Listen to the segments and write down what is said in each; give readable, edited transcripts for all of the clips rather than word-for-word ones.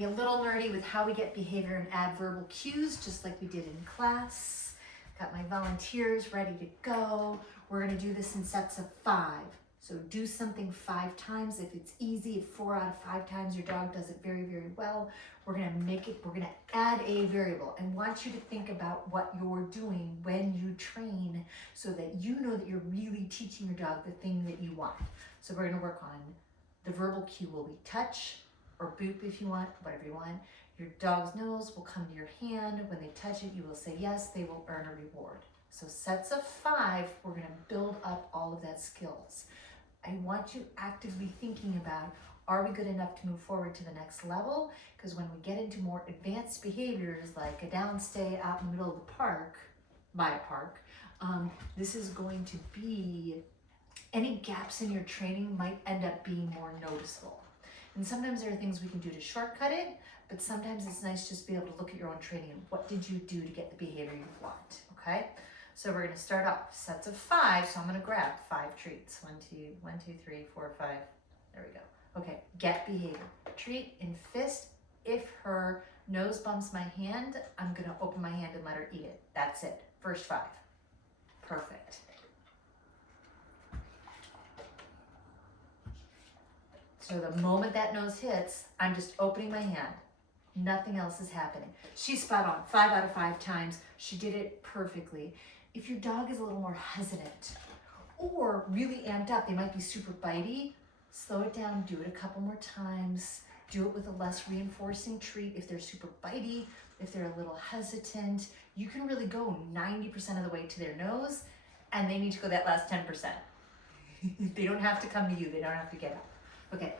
be a little nerdy with how we get behavior and add verbal cues, just like we did in class. Got my volunteers ready to go. We're gonna do this in sets of 5. So do something 5 times. If it's easy, if 4 out of 5 times your dog does it very, very well, we're gonna add a variable. I want you to think about what you're doing when you train so that you know that you're really teaching your dog the thing that you want. So we're gonna work on the verbal cue will be touch or boop if you want, whatever you want. Your dog's nose will come to your hand. When they touch it, you will say yes, they will earn a reward. So sets of 5, we're gonna build up all of that skills. I want you actively thinking about, are we good enough to move forward to the next level? Because when we get into more advanced behaviors, like a downstay out in the middle of the park, by a park, this is going to be, any gaps in your training might end up being more noticeable. And sometimes there are things we can do to shortcut it, but sometimes it's nice just to be able to look at your own training and what did you do to get the behavior you want, okay? So we're gonna start off sets of 5, so I'm gonna grab 5 treats. 1, 2, 3, 4, 5, there we go. Okay, get behavior. Treat in fist. If her nose bumps my hand, I'm gonna open my hand and let her eat it. That's it, first 5. Perfect. So the moment that nose hits, I'm just opening my hand. Nothing else is happening. She's spot on, 5 out of 5 times. She did it perfectly. If your dog is a little more hesitant or really amped up, they might be super bitey, slow it down, do it a couple more times, do it with a less reinforcing treat. If they're super bitey, if they're a little hesitant, you can really go 90% of the way to their nose and they need to go that last 10%. They don't have to come to you, they don't have to get up. Okay,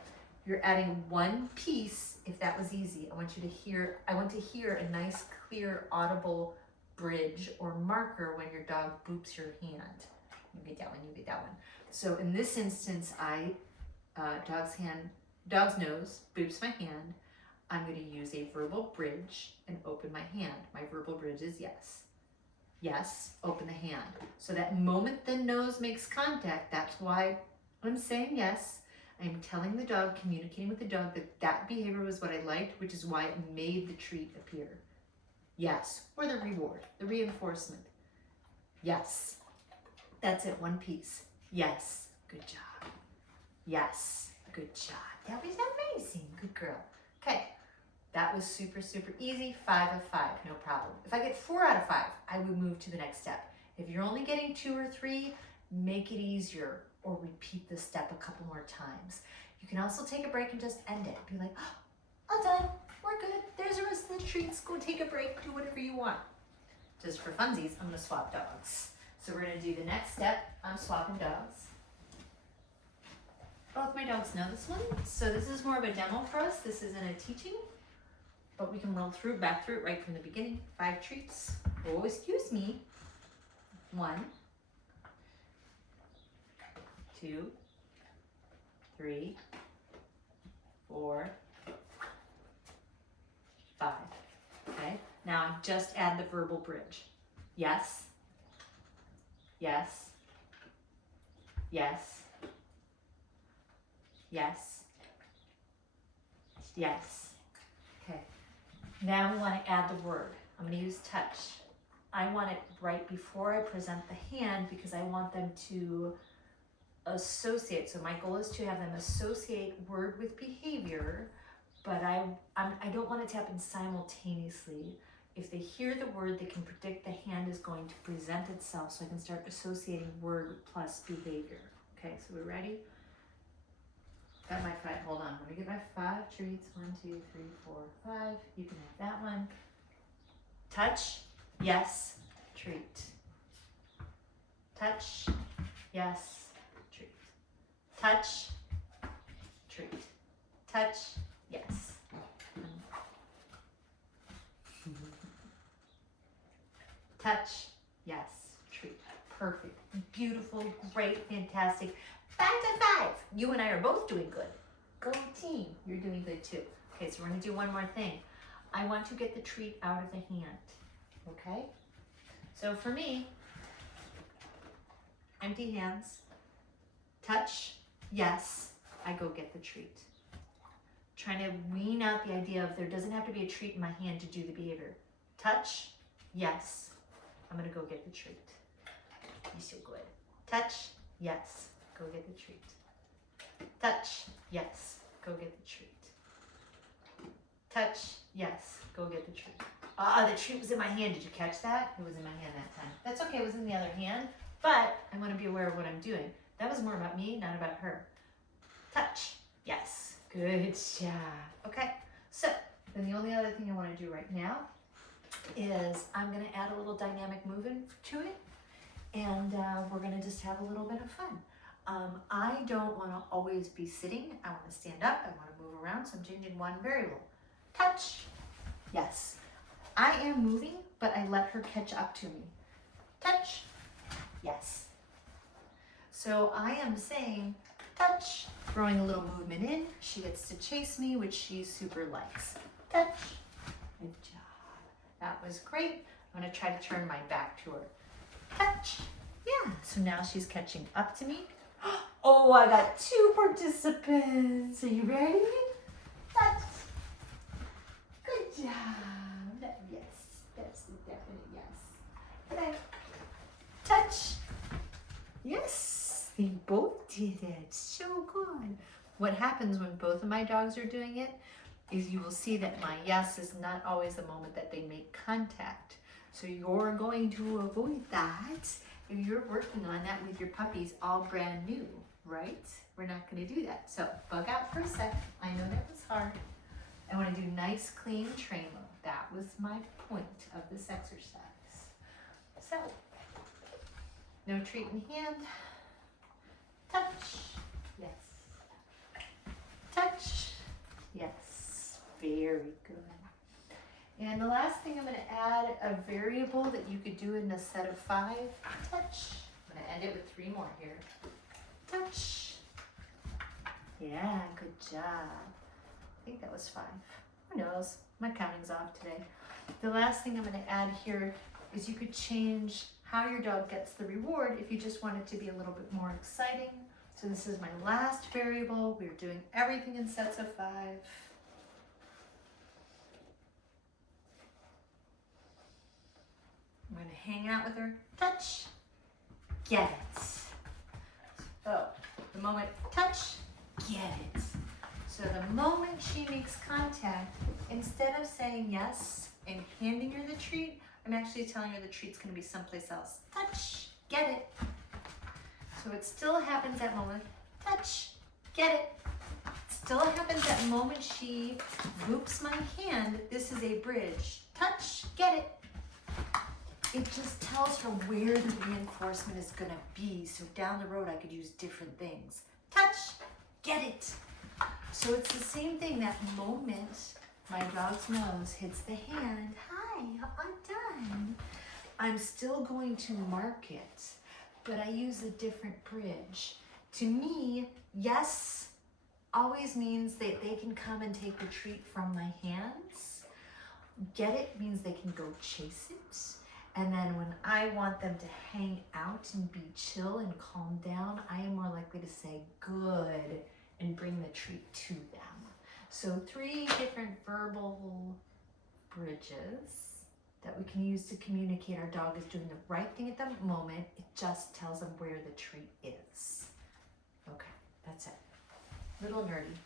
you're adding 1 piece, if that was easy. I want to hear a nice, clear, audible bridge or marker when your dog boops your hand. You get that one, you get that one. So in this instance, dog's nose boops my hand. I'm going to use a verbal bridge and open my hand. My verbal bridge is yes. Yes, open the hand. So that moment the nose makes contact, that's why I'm saying yes. I'm telling the dog, communicating with the dog that that behavior was what I liked, which is why it made the treat appear. Yes, or the reward, the reinforcement. Yes, that's it, 1 piece. Yes, good job. Yes, good job. That was amazing, good girl. Okay, that was super, super easy, 5 of 5, no problem. If I get 4 out of 5, I would move to the next step. If you're only getting 2 or 3, make it easier or repeat the step a couple more times. You can also take a break and just end it. Be like, oh, all done, we're good. There's the rest of the treats. Go take a break, do whatever you want. Just for funsies, I'm gonna swap dogs. So we're gonna do the next step. I'm swapping dogs. Both my dogs know this one. So this is more of a demo for us. This isn't a teaching, but we can roll back through it right from the beginning. 5 treats. Oh, excuse me. 1, 2, 3, 4, 5. Okay, now just add the verbal bridge. Yes, yes, yes, yes, yes. Okay, now we want to add the word. I'm going to use touch. I want it right before I present the hand because I want them to associate. So my goal is to have them associate word with behavior, but I don't want it to happen simultaneously. If they hear the word, they can predict the hand is going to present itself, so I can start associating word plus behavior. Okay, so we're ready? Got my 5, hold on, let me get my 5 treats. 1, 2, 3, 4, 5. You can have that one. Touch, yes, treat. Touch, yes, treat. Touch, treat. Touch, yes. Touch, yes, treat. Perfect, beautiful, great, fantastic. 5 to 5. You and I are both doing good. Go team, you're doing good too. Okay, so we're gonna do one more thing. I want to get the treat out of the hand, okay? So for me, empty hands, touch, yes, I go get the treat. trying to wean out the idea of there doesn't have to be a treat in my hand to do the behavior. Touch, yes. I'm gonna go get the treat. You're so good. Touch, yes. Go get the treat. Touch, yes. Go get the treat. Touch, yes. Go get the treat. The treat was in my hand. Did you catch that? It was in my hand that time. That's okay, it was in the other hand, but I want to be aware of what I'm doing. That was more about me, not about her. Touch, yes. Good job. Okay, so then the only other thing I want to do right now is I'm going to add a little dynamic movement to it, and we're going to just have a little bit of fun. I don't want to always be sitting. I want to stand up. I want to move around, so I'm changing one variable. Touch, yes. I am moving, but I let her catch up to me. Touch, yes. So I am saying touch, throwing a little movement in. She gets to chase me, which she super likes. Touch, good job. That was great. I'm gonna try to turn my back to her. Touch, yeah. So now she's catching up to me. Oh, I got 2 participants. Are you ready? Touch, good job. Yes, that's a definite yes. Okay, touch, yes, they both did it, so good. What happens when both of my dogs are doing it is you will see that my yes is not always the moment that they make contact. So you're going to avoid that if you're working on that with your puppies all brand new, right? We're not gonna do that. So bug out for a sec. I know that was hard. I wanna do nice, clean train mode. That was my point of this exercise. So, no treat in hand. Touch, yes. Touch, yes. Very good. And the last thing I'm going to add a variable that you could do in a set of 5. Touch. I'm going to end it with 3 more here. Touch. Yeah, good job. I think that was 5. Who knows? My counting's off today. The last thing I'm going to add here is you could change how your dog gets the reward if you just want it to be a little bit more exciting. So this is my last variable. We're doing everything in sets of 5. I'm going to hang out with her. Touch. Get it. So the moment touch, get it. So the moment she makes contact, instead of saying yes and handing her the treat, I'm actually telling her the treat's going to be someplace else. Touch, get it. So it still happens that moment. Touch, get it. Still happens that moment she boops my hand. This is a bridge. Touch, get it. It just tells her where the reinforcement is going to be. So down the road, I could use different things. Touch, get it. So it's the same thing. That moment my dog's nose hits the hand. Hi, I'm done. I'm still going to mark it, but I use a different bridge. To me, yes always means that they can come and take the treat from my hands. Get it means they can go chase it. And then when I want them to hang out and be chill and calm down, I am more likely to say good and bring the treat to them. So 3 different verbal bridges that we can use to communicate our dog is doing the right thing at the moment. It just tells them where the treat is. Okay, that's it. Little nerdy.